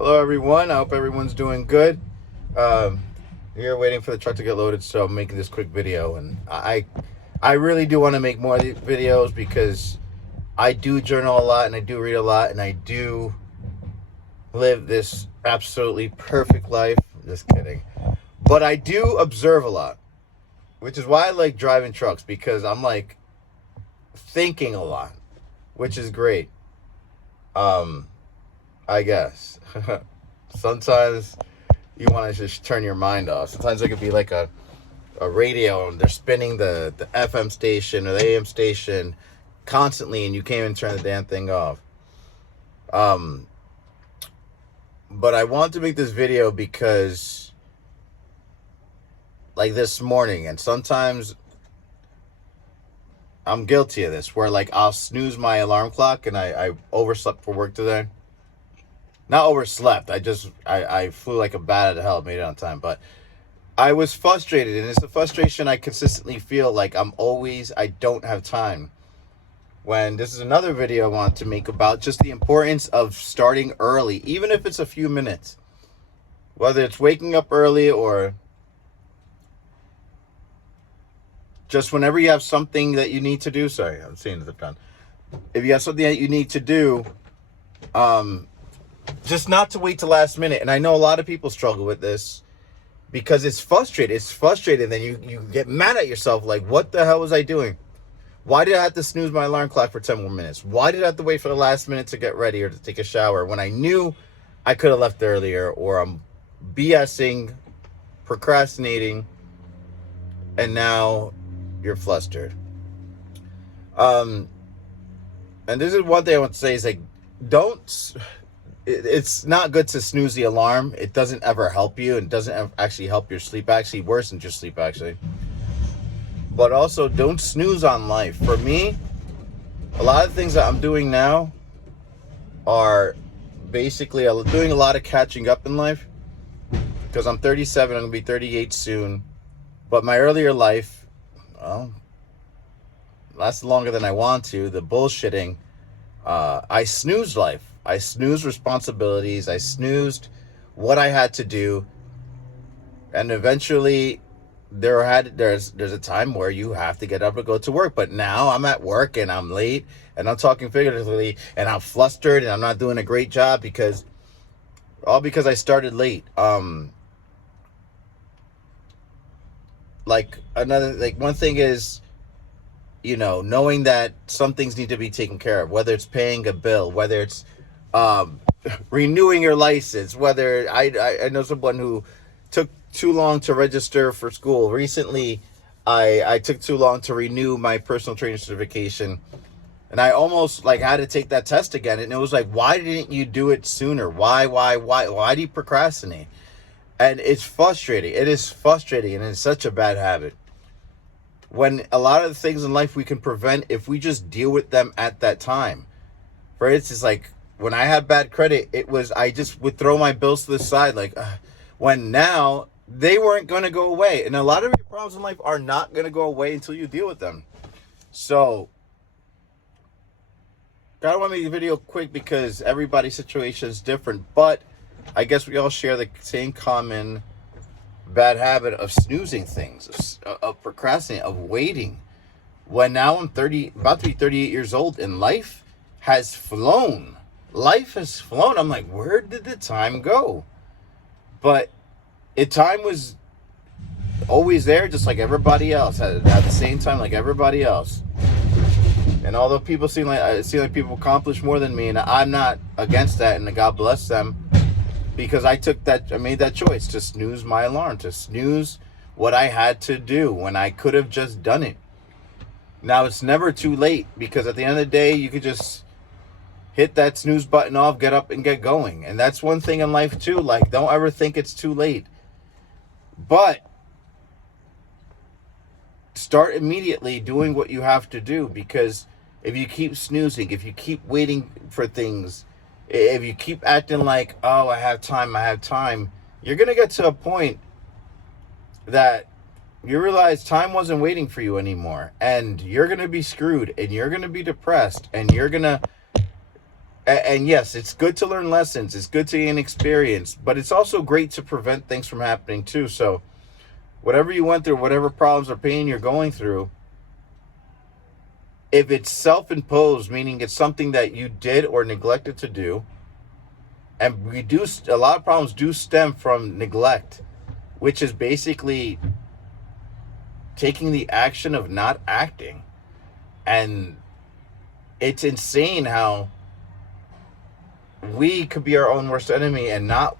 Hello, everyone. I hope everyone's doing good. Um, Here waiting for the truck to get loaded, so I'm making this quick video. And I really do want to make more of these videos because I do journal a lot and I do read a lot and I do live this absolutely perfect life. Just kidding. But I do observe a lot, which is why I like driving trucks, because I'm like thinking a lot, which is great. I guess. Sometimes you want to just turn your mind off. Sometimes it could be like a radio and they're spinning the FM station or the AM station constantly and you can't even turn the damn thing off. But I want to make this video because, like, this morning, and sometimes I'm guilty of this, where like I'll snooze my alarm clock and I overslept for work today. Not overslept. I flew like a bat out of hell, made it on time. But I was frustrated, and it's a frustration I consistently feel, like I don't have time. When this is another video I want to make about just the importance of starting early, even if it's a few minutes. Whether it's waking up early or just whenever you have something that you need to do. Sorry, I'm seeing the done. If you have something that you need to do, just not to wait till last minute. And I know a lot of people struggle with this because it's frustrating. It's frustrating. Then you get mad at yourself, like, what the hell was I doing? Why did I have to snooze my alarm clock for 10 more minutes? Why did I have to wait for the last minute to get ready or to take a shower when I knew I could have left earlier? Or I'm BSing, procrastinating, and now you're flustered. And this is one thing I want to say is, like, it's not good to snooze the alarm. It doesn't ever help you. It doesn't actually help your sleep. Actually, worse than your sleep, actually. But also, don't snooze on life. For me, a lot of things that I'm doing now are basically doing a lot of catching up in life. Because I'm 37, I'm going to be 38 soon. But my earlier life, well, lasted longer than I want to. The bullshitting, I snoozed life. I snoozed responsibilities. I snoozed what I had to do. And eventually there's a time where you have to get up and go to work. But now I'm at work and I'm late, and I'm talking figuratively, and I'm flustered and I'm not doing a great job because I started late. One thing is, knowing that some things need to be taken care of, whether it's paying a bill, whether it's renewing your license, whether I know someone who took too long to register for school. Recently, I took too long to renew my personal training certification, and I almost had to take that test again. And it was like, why didn't you do it sooner? Why do you procrastinate? And it's frustrating. It is frustrating, and it's such a bad habit. When a lot of the things in life we can prevent if we just deal with them at that time. For instance, like when I had bad credit, I just would throw my bills to the side, when now they weren't going to go away. And a lot of your problems in life are not going to go away until you deal with them. So, I don't want to make the video quick because everybody's situation is different, but I guess we all share the same common bad habit of snoozing things, of procrastinating, of waiting. When now I'm about to be 38 years old, and life has flown. Life has flown. I'm like, where did the time go? But time was always there, just like everybody else, at the same time, like everybody else. And although people seem like people accomplish more than me, and I'm not against that, and God bless them, because I made that choice to snooze my alarm, to snooze what I had to do when I could have just done it. Now, it's never too late, because at the end of the day, you could just hit that snooze button off, get up and get going. And that's one thing in life too, like, don't ever think it's too late. But start immediately doing what you have to do, because if you keep snoozing, if you keep waiting for things, if you keep acting like, oh, I have time, you're going to get to a point that you realize time wasn't waiting for you anymore. And you're going to be screwed, and you're going to be depressed, and you're going to And yes, it's good to learn lessons. It's good to gain experience, but it's also great to prevent things from happening too. So whatever you went through, whatever problems or pain you're going through, if it's self-imposed, meaning it's something that you did or neglected to do, and a lot of problems do stem from neglect, which is basically taking the action of not acting. And it's insane how we could be our own worst enemy and not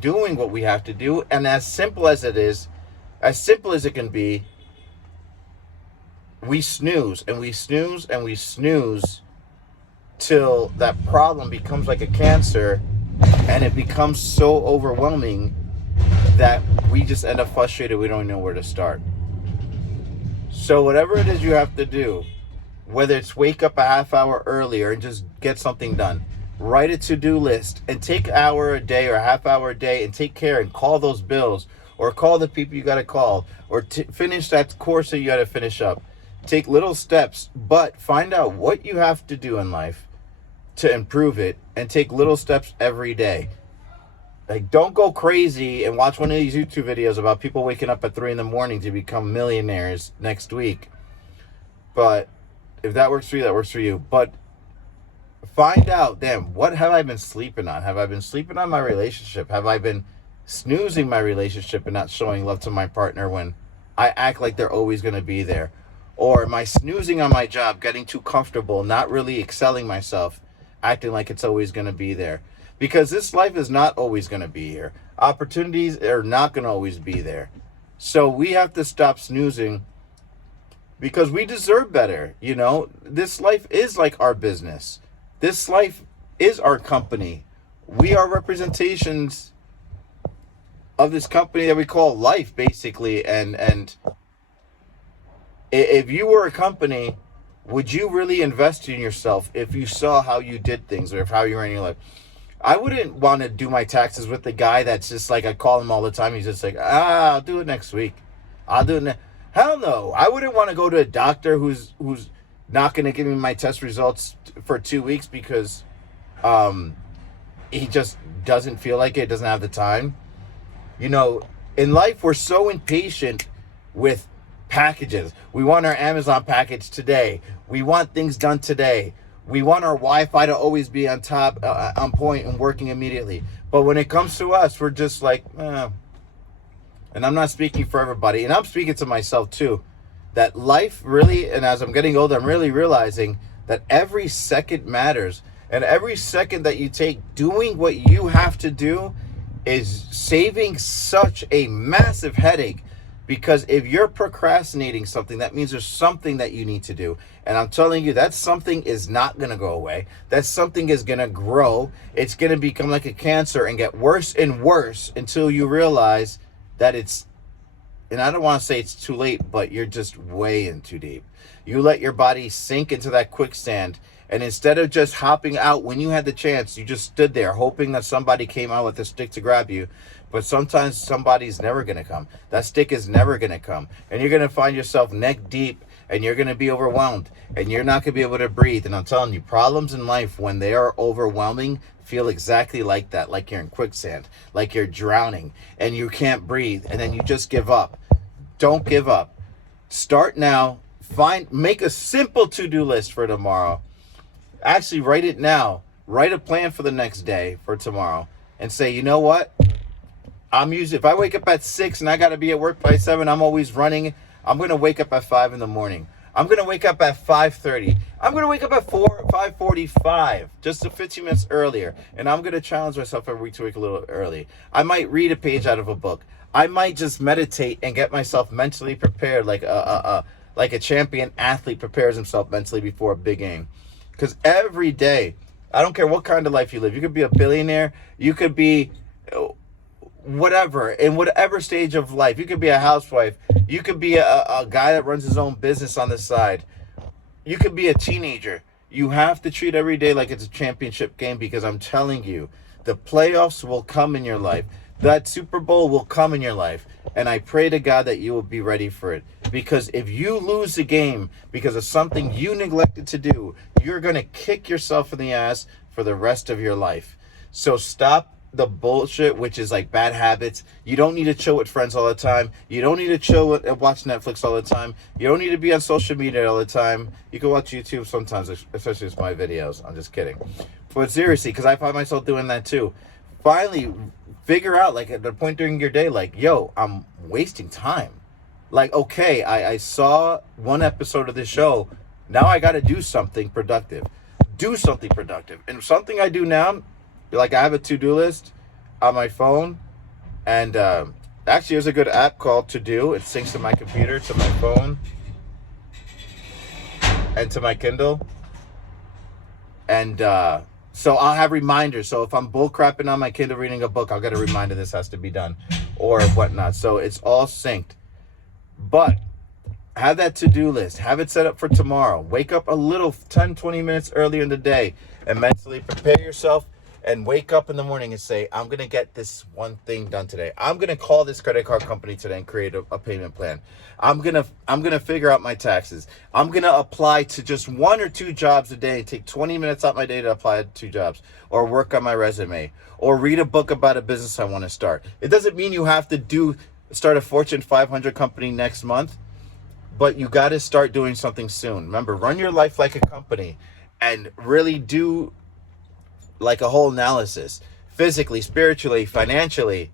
doing what we have to do. And as simple as it is, as simple as it can be, we snooze and we snooze and we snooze till that problem becomes like a cancer, and it becomes so overwhelming that we just end up frustrated. We don't know where to start. So whatever it is you have to do, whether it's wake up a half hour earlier and just get something done, write a to-do list and take an hour a day or a half hour a day and take care and call those bills, or call the people you got to call, or finish that course that you got to finish up. Take little steps, but find out what you have to do in life to improve it, and take little steps every day. Like, don't go crazy and watch one of these YouTube videos about people waking up at 3 a.m. to become millionaires next week. But if that works for you, that works for you. But find out, damn, what have I been sleeping on? Have I been sleeping on my relationship? Have I been snoozing my relationship and not showing love to my partner when I act like they're always going to be there? Or am I snoozing on my job, getting too comfortable, not really excelling myself, acting like it's always going to be there? Because this life is not always going to be here. Opportunities are not going to always be there. So we have to stop snoozing, because we deserve better. You know, this life is like our business. This life is our company. We are representations of this company that we call life, basically. And if you were a company, would you really invest in yourself if you saw how you did things, or if how you ran your life? I wouldn't want to do my taxes with the guy that's just like, I call him all the time. He's just like, I'll do it next week. I'll do it. Hell no. I wouldn't want to go to a doctor who's not going to give me my test results for 2 weeks because he just doesn't feel like it, doesn't have the time. You know, in life, we're so impatient with packages. We want our Amazon package today. We want things done today. We want our Wi-Fi to always be on top, on point, and working immediately. But when it comes to us, we're just like, and I'm not speaking for everybody, and I'm speaking to myself too, that life really, and as I'm getting older, I'm really realizing that every second matters. And every second that you take doing what you have to do is saving such a massive headache. Because if you're procrastinating something, that means there's something that you need to do. And I'm telling you, that something is not going to go away. That something is going to grow. It's going to become like a cancer and get worse and worse until you realize that it's, and I don't want to say it's too late, but you're just way in too deep. You let your body sink into that quicksand. And instead of just hopping out when you had the chance, you just stood there hoping that somebody came out with a stick to grab you. But sometimes somebody's never going to come. That stick is never going to come. And you're going to find yourself neck deep, and you're going to be overwhelmed, and you're not going to be able to breathe. And I'm telling you, problems in life, when they are overwhelming, feel exactly like that, like you're in quicksand, like you're drowning, and you can't breathe, and then you just give up. Don't give up. Start now. Make a simple to-do list for tomorrow. Actually, write it now. Write a plan for the next day, for tomorrow, and say, you know what? If I wake up at 6 and I got to be at work by 7, I'm always running. I'm going to wake up at 5 in the morning. I'm going to wake up at 5:30. I'm going to wake up at 5:45, just 15 minutes earlier. And I'm going to challenge myself every week to wake a little early. I might read a page out of a book. I might just meditate and get myself mentally prepared like a champion athlete prepares himself mentally before a big game. Because every day, I don't care what kind of life you live. You could be a billionaire. You could be whatever, in whatever stage of life. You could be a housewife. You could be a guy that runs his own business on the side. You could be a teenager. You have to treat every day like it's a championship game, because I'm telling you, the playoffs will come in your life. That Super Bowl will come in your life. And I pray to God that you will be ready for it. Because if you lose the game because of something you neglected to do, you're going to kick yourself in the ass for the rest of your life. So stop the bullshit, which is like bad habits. You don't need to chill with friends all the time. You don't need to chill and watch Netflix all the time. You don't need to be on social media all the time. You can watch YouTube sometimes, especially with my videos. I'm just kidding. But seriously, because I find myself doing that too. Finally, figure out, like, at the point during your day, like, yo, I'm wasting time. Like, okay, I saw one episode of this show. Now I got to do something productive. Do something productive. And something I do now, like, I have a to-do list on my phone. And actually, there's a good app called To Do. It syncs to my computer, to my phone, and to my Kindle. And so I'll have reminders. So if I'm bullcrapping on my Kindle reading a book, I'll get a reminder this has to be done or whatnot. So it's all synced. But have that to-do list. Have it set up for tomorrow. Wake up a little 10, 20 minutes earlier in the day and mentally prepare yourself and wake up in the morning and say, I'm going to get this one thing done today. I'm going to call this credit card company today and create a payment plan. I'm going to figure out my taxes. I'm going to apply to just 1 or 2 jobs a day. Take 20 minutes out my day to apply to 2 jobs, or work on my resume, or read a book about a business I want to start. It doesn't mean you have to start a Fortune 500 company next month, but you got to start doing something soon. Remember, run your life like a company and really do like a whole analysis, physically, spiritually, financially,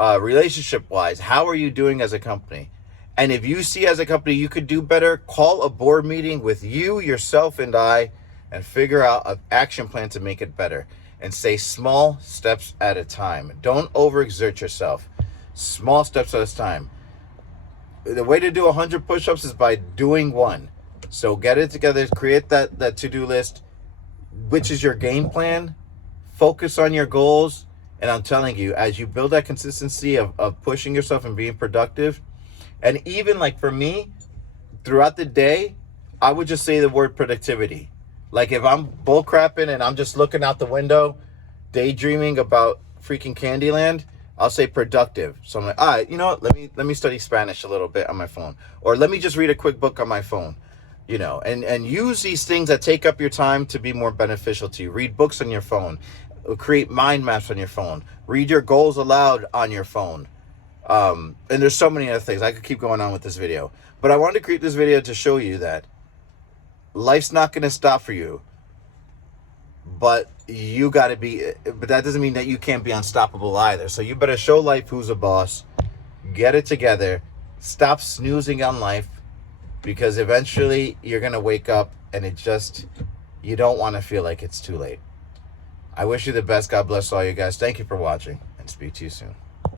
relationship-wise. How are you doing as a company? And if you see as a company you could do better, call a board meeting with you, yourself, and I, and figure out an action plan to make it better. And say small steps at a time. Don't overexert yourself. Small steps at a time. The way to do 100 push-ups is by doing 1. So get it together, create that to-do list, which is your game plan. Focus on your goals. And I'm telling you, as you build that consistency of pushing yourself and being productive, and even like for me, throughout the day, I would just say the word productivity. Like if I'm bullcrapping and I'm just looking out the window, daydreaming about freaking Candyland, I'll say productive. So I'm like, all right, you know what? Let me study Spanish a little bit on my phone, or let me just read a quick book on my phone, you know, and use these things that take up your time to be more beneficial to you. Read books on your phone, create mind maps on your phone, read your goals aloud on your phone. And there's so many other things. I could keep going on with this video, but I wanted to create this video to show you that life's not going to stop for you, but you got to be, but that doesn't mean that you can't be unstoppable either. So you better show life who's a boss, get it together, stop snoozing on life, because eventually you're going to wake up and you don't want to feel like it's too late. I wish you the best. God bless all you guys. Thank you for watching, and speak to you soon.